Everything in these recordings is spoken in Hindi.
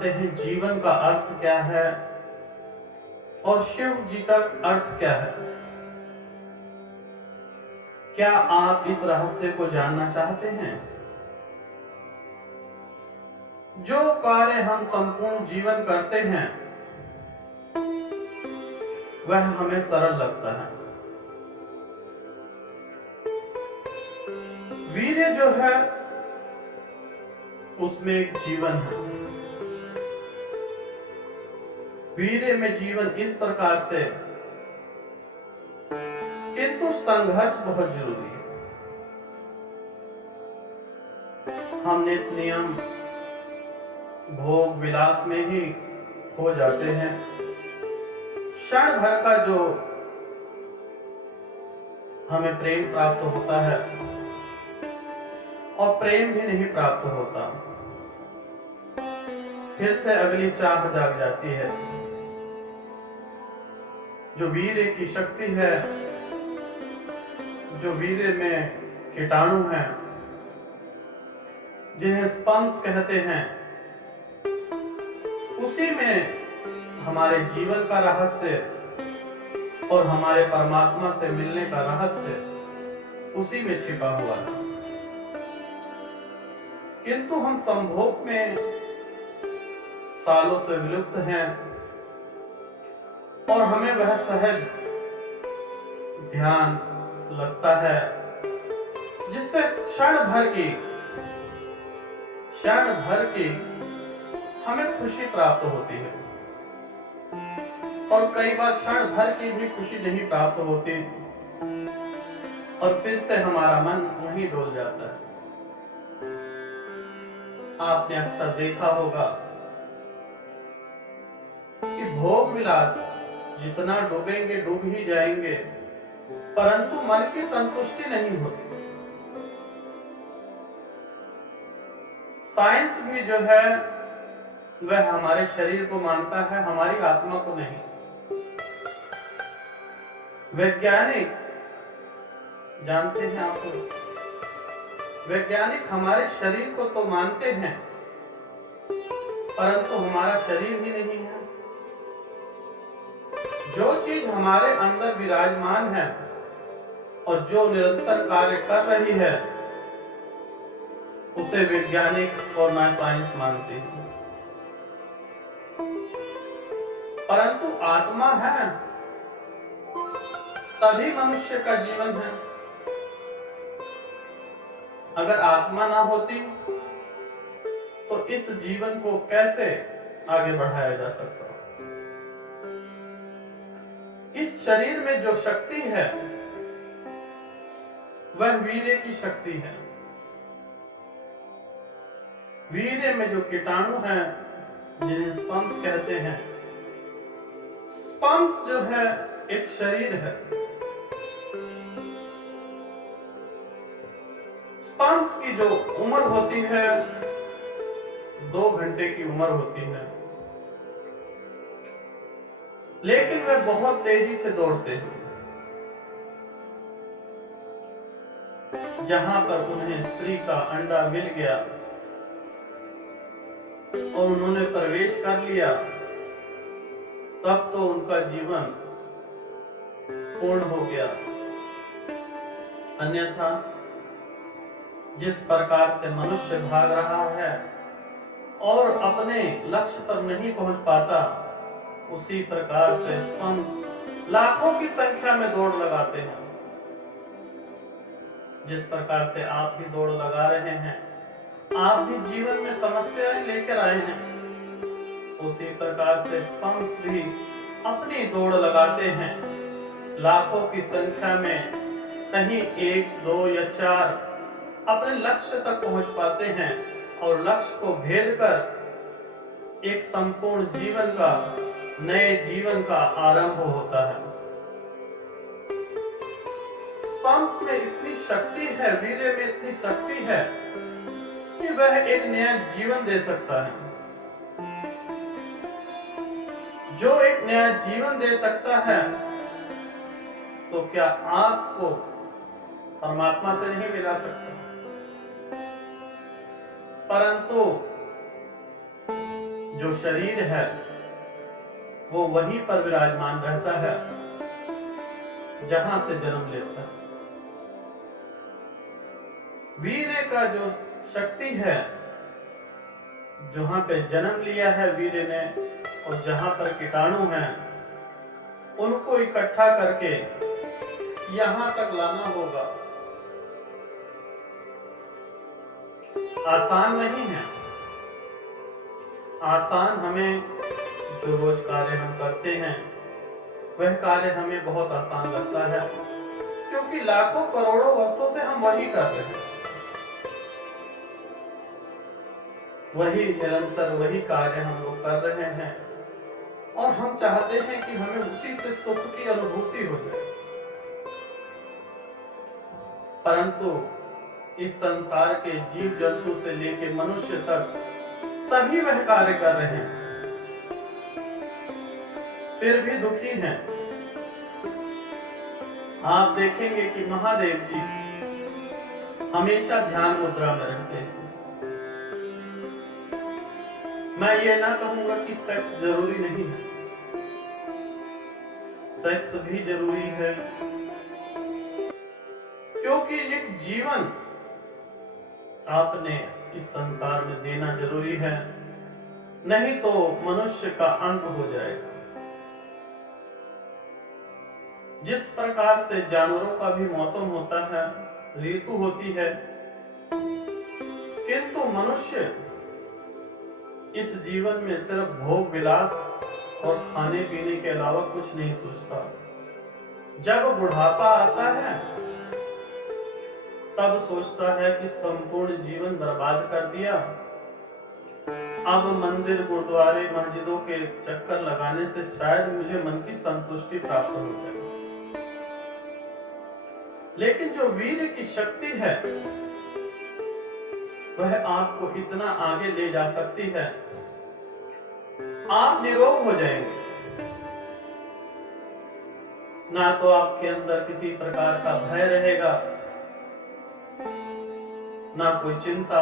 जानते हैं जीवन का अर्थ क्या है और शिव जी का अर्थ क्या है। क्या आप इस रहस्य को जानना चाहते हैं? जो कार्य हम संपूर्ण जीवन करते हैं वह हमें सरल लगता है। वीर्य जो है उसमें एक जीवन है। वीर्य में जीवन इस प्रकार से, किंतु संघर्ष बहुत जरूरी है। हम नित्य नियम भोग विलास में ही हो जाते हैं। क्षण भर का जो हमें प्रेम प्राप्त होता है और प्रेम भी नहीं प्राप्त होता, फिर से अगली चाह जाग जाती है। जो वीर्य की शक्ति है, जो वीर्य में कीटाणु हैं, जिन्हें स्पंज कहते हैं, उसी में हमारे जीवन का रहस्य और हमारे परमात्मा से मिलने का रहस्य उसी में छिपा हुआ है। किंतु हम संभोग में सालों से विलुप्त हैं और हमें वह सहज ध्यान लगता है जिससे क्षण भर की हमें खुशी प्राप्त होती है। और कई बार क्षण भर की भी खुशी नहीं प्राप्त होती और फिर से हमारा मन वहीं डोल जाता है। आपने अक्सर देखा होगा कि भोग विलास जितना डूबेंगे डूब ही जाएंगे, परंतु मन की संतुष्टि नहीं होती। साइंस भी जो है वह हमारे शरीर को मानता है, हमारी आत्मा को नहीं। वैज्ञानिक जानते हैं आप लोग, वैज्ञानिक हमारे शरीर को तो मानते हैं, परंतु हमारा शरीर ही नहीं है। जो चीज हमारे अंदर विराजमान है और जो निरंतर कार्य कर रही है, उसे वैज्ञानिक और ना साइंस मानते हैं। परंतु आत्मा है तभी मनुष्य का जीवन है। अगर आत्मा ना होती तो इस जीवन को कैसे आगे बढ़ाया जा सकता? इस शरीर में जो शक्ति है वह वीर्य की शक्ति है। वीर्य में जो कीटाणु हैं जिन्हें स्पंज कहते हैं, स्पंज जो है एक शरीर है। स्पंज की जो उम्र होती है 2 घंटे की उम्र होती है, लेकिन वे बहुत तेजी से दौड़ते हैं। जहां पर उन्हें स्त्री का अंडा मिल गया और उन्होंने प्रवेश कर लिया, तब तो उनका जीवन पूर्ण हो गया। अन्यथा जिस प्रकार से मनुष्य भाग रहा है और अपने लक्ष्य पर नहीं पहुंच पाता, उसी प्रकार से हम लाखों की संख्या में दौड़ लगाते हैं। जिस प्रकार से आप भी दौड़ लगा रहे हैं, आप भी जीवन में समस्याएं लेकर आए हैं, उसी प्रकार से स्पंज भी अपनी दौड़ लगाते हैं। लाखों की संख्या में कहीं 1, 2 या 4 अपने लक्ष्य तक पहुंच पाते हैं और लक्ष्य को भेद कर एक संपूर्ण जीवन का, नए जीवन का आरंभ होता है। स्पंज में इतनी शक्ति है, वीर्य में इतनी शक्ति है कि वह एक नया जीवन दे सकता है। जो एक नया जीवन दे सकता है, तो क्या आपको परमात्मा से नहीं मिला सकता? परंतु जो शरीर है वो वहीं पर विराजमान रहता है जहां से जन्म लेता है। वीर्य का जो शक्ति है, जहां पे जन्म लिया है वीर्य ने, और जहां पर कीटाणु हैं उनको इकट्ठा करके यहां तक लाना होगा। आसान नहीं है। आसान हमें जो रोज कार्य हम करते हैं वह कार्य हमें बहुत आसान लगता है, क्योंकि लाखों करोड़ों वर्षों से हम वही कर रहे हैं, वही निरंतर वही कार्य हम लोग कर रहे हैं, और हम चाहते हैं कि हमें उसी से सुख की अनुभूति हो जाए। परंतु इस संसार के जीव जंतु से लेकर मनुष्य तक सभी वह कार्य कर रहे हैं, फिर भी दुखी हैं। आप देखेंगे कि महादेव जी हमेशा ध्यान मुद्रा में रहते हैं। मैं ये ना कहूंगा कि सेक्स जरूरी नहीं है, सेक्स भी जरूरी है, क्योंकि एक जीवन आपने इस संसार में देना जरूरी है, नहीं तो मनुष्य का अंत हो जाएगा। जिस प्रकार से जानवरों का भी मौसम होता है, ऋतु होती है, किंतु मनुष्य इस जीवन में सिर्फ भोग विलास और खाने पीने के अलावा कुछ नहीं सोचता। जब बुढ़ापा आता है तब सोचता है कि संपूर्ण जीवन बर्बाद कर दिया, अब मंदिर गुरुद्वारे मस्जिदों के चक्कर लगाने से शायद मुझे मन की संतुष्टि प्राप्त हो जाए। लेकिन जो वीर्य की शक्ति है वह आपको इतना आगे ले जा सकती है, आप निरोग हो जाएंगे। ना तो आपके अंदर किसी प्रकार का भय रहेगा, ना कोई चिंता,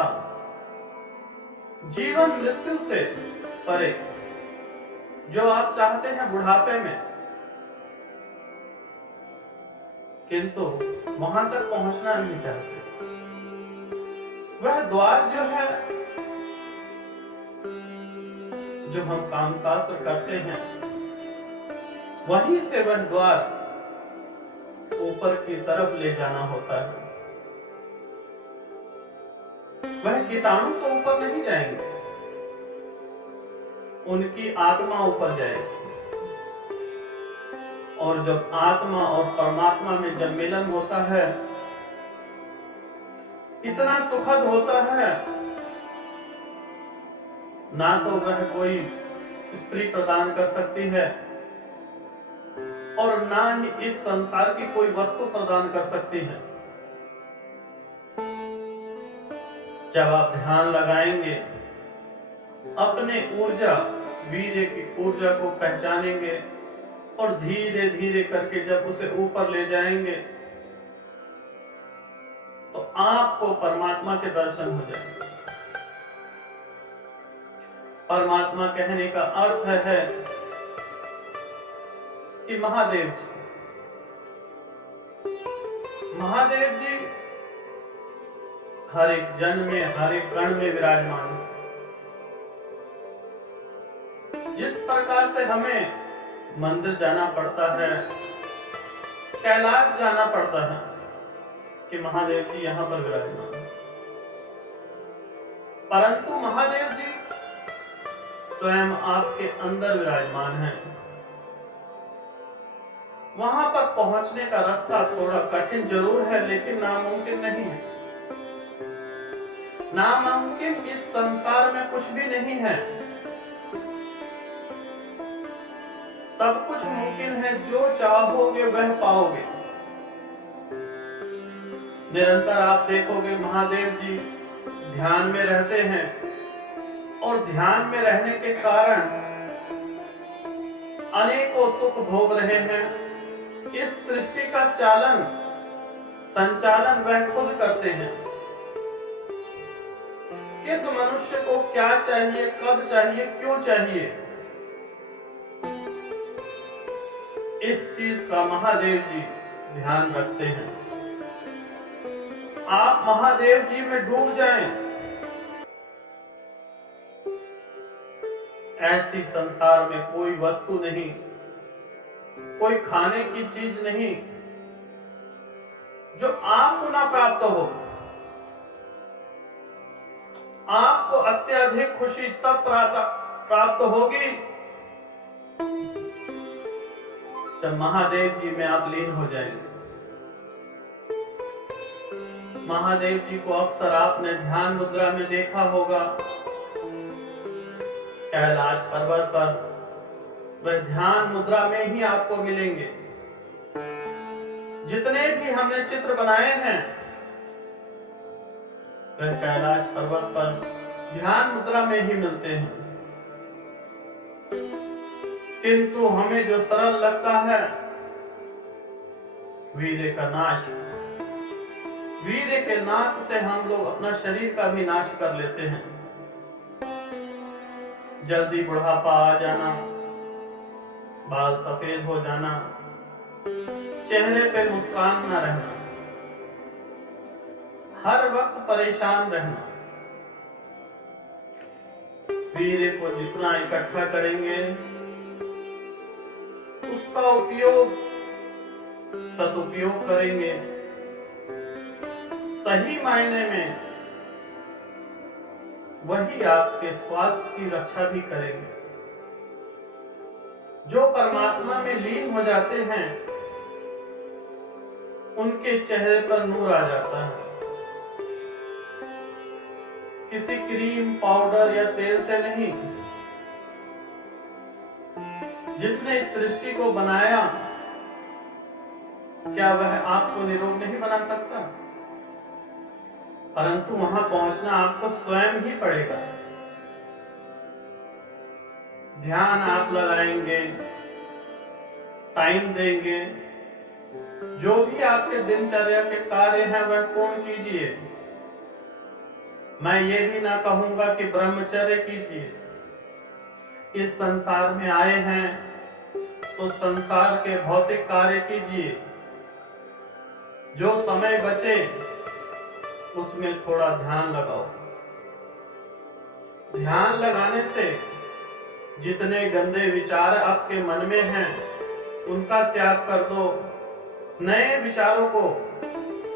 जीवन मृत्यु से परे जो आप चाहते हैं बुढ़ापे में, किंतु वहां तक पहुंचना नहीं चाहते। वह द्वार जो है, जो हम काम शास्त्र करते हैं, वहीं से वह द्वार ऊपर की तरफ ले जाना होता है। वह कीटाणु तो ऊपर नहीं जाएंगे, उनकी आत्मा ऊपर जाएगी। और जब आत्मा और परमात्मा में जब मिलन होता है, इतना सुखद होता है, ना तो वह कोई स्त्री प्रदान कर सकती है और ना ही इस संसार की कोई वस्तु प्रदान कर सकती है। जब आप ध्यान लगाएंगे, अपने ऊर्जा वीर्य की ऊर्जा को पहचानेंगे और धीरे धीरे करके जब उसे ऊपर ले जाएंगे तो आपको परमात्मा के दर्शन हो जाएंगे। परमात्मा कहने का अर्थ है कि महादेव जी हर एक जन में, हर एक कण में विराजमान है। जिस प्रकार से हमें मंदिर जाना पड़ता है, कैलाश जाना पड़ता है कि महादेव जी यहां पर विराजमान है, परंतु महादेव जी स्वयं आपके अंदर विराजमान है। वहां पर पहुंचने का रास्ता थोड़ा कठिन जरूर है, लेकिन नामुमकिन नहीं है। नामुमकिन इस संसार में कुछ भी नहीं है, सब कुछ मुमकिन है। जो चाहोगे वह पाओगे। निरंतर आप देखोगे महादेव जी ध्यान में रहते हैं, और ध्यान में रहने के कारण अनेकों सुख भोग रहे हैं। इस सृष्टि का संचालन वह खुद करते हैं, किस मनुष्य को क्या चाहिए, कब चाहिए, क्यों चाहिए, इस चीज का महादेव जी ध्यान रखते हैं। आप महादेव जी में डूब जाएं, ऐसी संसार में कोई वस्तु नहीं, कोई खाने की चीज नहीं जो आपको ना प्राप्त हो। आपको अत्यधिक खुशी तब प्राप्त होगी जब महादेव जी में आप लीन हो जाएंगे। महादेव जी को अक्सर आपने ध्यान मुद्रा में देखा होगा। कैलाश पर्वत पर वह ध्यान मुद्रा में ही आपको मिलेंगे। जितने भी हमने चित्र बनाए हैं वह कैलाश पर्वत पर ध्यान मुद्रा में ही मिलते हैं। किंतु हमें जो सरल लगता है, वीर्य का नाश, वीर्य के नाश से हम लोग अपना शरीर का भी नाश कर लेते हैं। जल्दी बुढ़ापा आ जाना, बाल सफेद हो जाना, चेहरे पे मुस्कान न रहना, हर वक्त परेशान रहना। वीर्य को जितना इकट्ठा करेंगे उसका उपयोग सदुपयोग करेंगे, सही मायने में वही आपके स्वास्थ्य की रक्षा भी करेंगे। जो परमात्मा में लीन हो जाते हैं उनके चेहरे पर नूर आ जाता है। किसी क्रीम, पाउडर या तेल से नहीं। जिसने इस सृष्टि को बनाया, क्या वह आपको निरोग नहीं बना सकता? परंतु वहां पहुंचना आपको स्वयं ही पड़ेगा। ध्यान आप लगाएंगे, टाइम देंगे, जो भी आपके दिनचर्या के कार्य हैं वह पूर्ण कीजिए। मैं ये भी ना कहूंगा कि ब्रह्मचर्य कीजिए। इस संसार में आए हैं तो संसार के भौतिक कार्य कीजिए। जो समय बचे उसमें थोड़ा ध्यान लगाओ। ध्यान लगाने से जितने गंदे विचार आपके मन में हैं उनका त्याग कर दो। नए विचारों को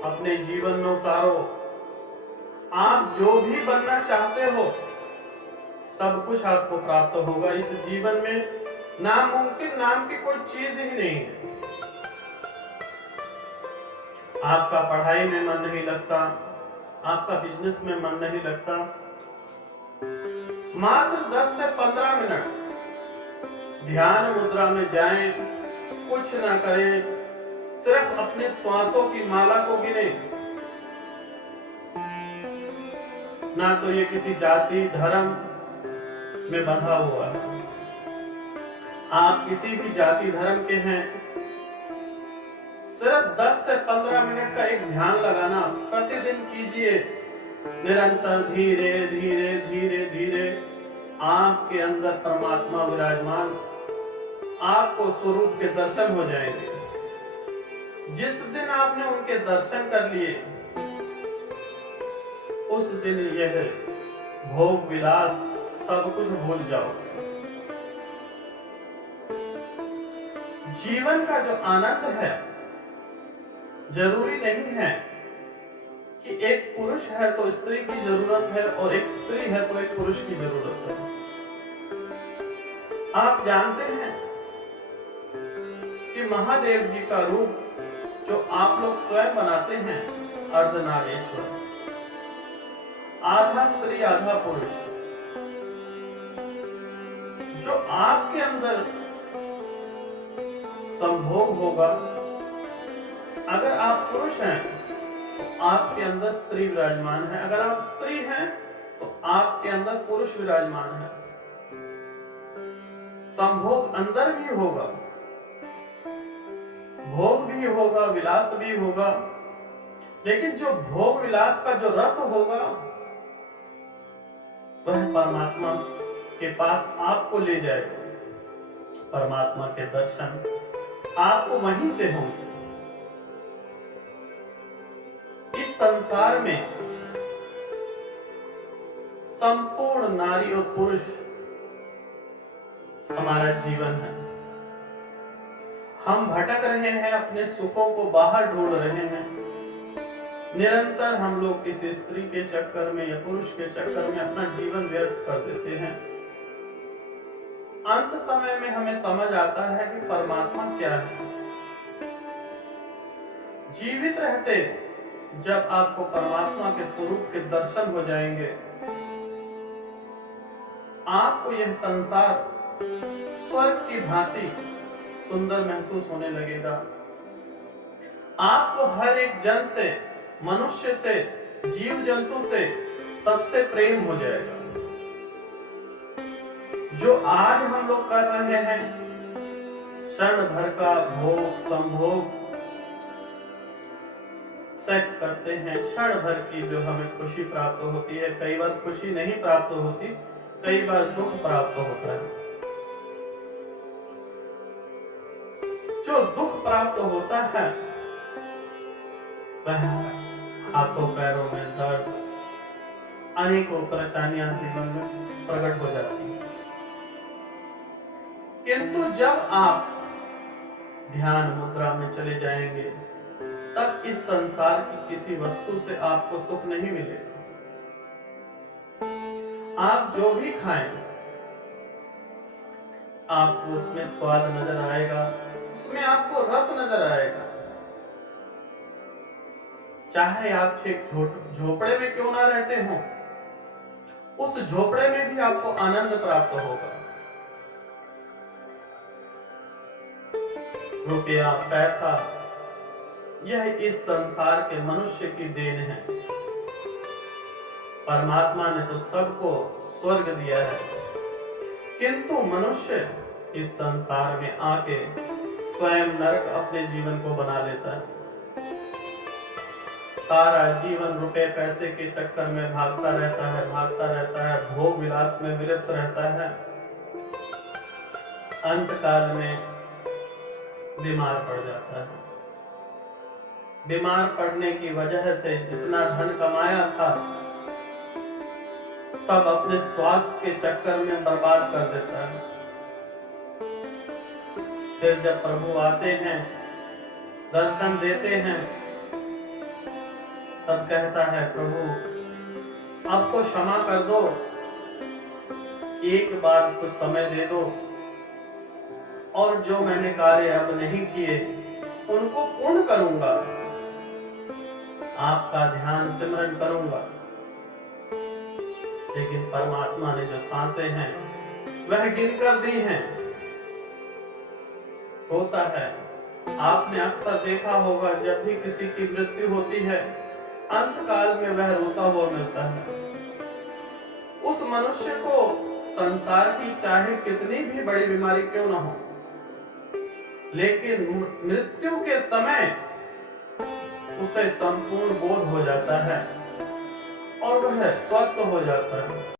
अपने जीवन में उतारो। आप जो भी बनना चाहते हो सब कुछ आपको प्राप्त होगा। इस जीवन में नामुमकिन नाम की कोई चीज ही नहीं है। आपका पढ़ाई में मन नहीं लगता, आपका बिजनेस में मन नहीं लगता, मात्र 10 से 15 मिनट ध्यान मुद्रा में जाएं, कुछ ना करें, सिर्फ अपने श्वासों की माला को गिने। ना तो ये किसी जाति धर्म में बंधा हुआ है। आप किसी भी जाति धर्म के हैं, सिर्फ 10 से 15 मिनट का एक ध्यान लगाना प्रतिदिन कीजिए। निरंतर धीरे धीरे धीरे धीरे आपके अंदर परमात्मा विराजमान, आपको स्वरूप के दर्शन हो जाएंगे। जिस दिन आपने उनके दर्शन कर लिए उस दिन यह भोग विलास सब कुछ भूल जाओ। जीवन का जो आनंद है, जरूरी नहीं है कि एक पुरुष है तो स्त्री की जरूरत है और एक स्त्री है तो एक पुरुष की जरूरत है। आप जानते हैं कि महादेव जी का रूप जो आप लोग स्वयं बनाते हैं, अर्धनारीश्वर, आधा स्त्री आधा पुरुष, जो आपके अंदर संभोग होगा। अगर आप पुरुष हैं तो आपके अंदर स्त्री विराजमान है, अगर आप स्त्री हैं तो आपके अंदर पुरुष विराजमान है। संभोग अंदर भी होगा, भोग भी होगा, विलास भी होगा, लेकिन जो भोग विलास का जो रस होगा वह परमात्मा के पास आपको ले जाएगा। परमात्मा के दर्शन आपको वहीं से होंगे। इस संसार में संपूर्ण नारी और पुरुष हमारा जीवन है। हम भटक रहे हैं, अपने सुखों को बाहर ढूंढ रहे हैं। निरंतर हम लोग किसी स्त्री के चक्कर में या पुरुष के चक्कर में अपना जीवन व्यर्थ कर देते हैं। अंत समय में हमें समझ आता है कि परमात्मा क्या है। जीवित रहते जब आपको परमात्मा के स्वरूप के दर्शन हो जाएंगे, आपको यह संसार स्वर्ग की भांति सुंदर महसूस होने लगेगा। आपको हर एक जन से, मनुष्य से, जीव जंतु से सबसे प्रेम हो जाएगा। जो आज हम लोग कर रहे हैं, क्षण भर का भोग संभोग, सेक्स करते हैं, क्षण भर की जो हमें खुशी प्राप्त होती है, कई बार खुशी नहीं प्राप्त होती, कई बार दुख प्राप्त होता है। जो दुख प्राप्त होता है वह हाथों पैरों में दर्द, अनेकों परेशानियां जीवन में प्रकट हो जाती हैं। किंतु जब आप ध्यान मुद्रा में चले जाएंगे, तब इस संसार की किसी वस्तु से आपको सुख नहीं मिलेगा। आप जो भी खाएं, आपको उसमें स्वाद नजर आएगा, उसमें आपको रस नजर आएगा। चाहे आप एक झोपड़े में क्यों ना रहते हो, उस झोपड़े में भी आपको आनंद प्राप्त होगा। रुपया, पैसा, यह इस संसार के मनुष्य की देन है। परमात्मा ने तो सबको स्वर्ग दिया है, किंतु मनुष्य इस संसार में आके स्वयं नरक अपने जीवन को बना लेता है। सारा जीवन रुपए पैसे के चक्कर में भागता रहता है, भोग विलास में विलिप्त रहता है। अंत काल में बीमार पड़ जाता है। बीमार पड़ने की वजह से जितना धन कमाया था, सब अपने स्वास्थ्य के चक्कर में बर्बाद कर देता है। फिर जब प्रभु आते हैं, दर्शन देते हैं, तब कहता है, प्रभु आपको क्षमा कर दो, एक बार कुछ समय दे दो, और जो मैंने कार्य अब नहीं किए उनको पूर्ण करूंगा, आपका ध्यान सिमरन करूंगा। लेकिन परमात्मा ने जो सांसें हैं वह गिन कर दी हैं। होता है, आपने अक्सर देखा होगा, जब भी किसी की मृत्यु होती है, अंत काल में वह रोता हुआ मिलता है। उस मनुष्य को संसार की चाहे कितनी भी बड़ी बीमारी क्यों न हो, लेकिन मृत्यु के समय उसे संपूर्ण बोध हो जाता है और वह स्वस्थ हो जाता है।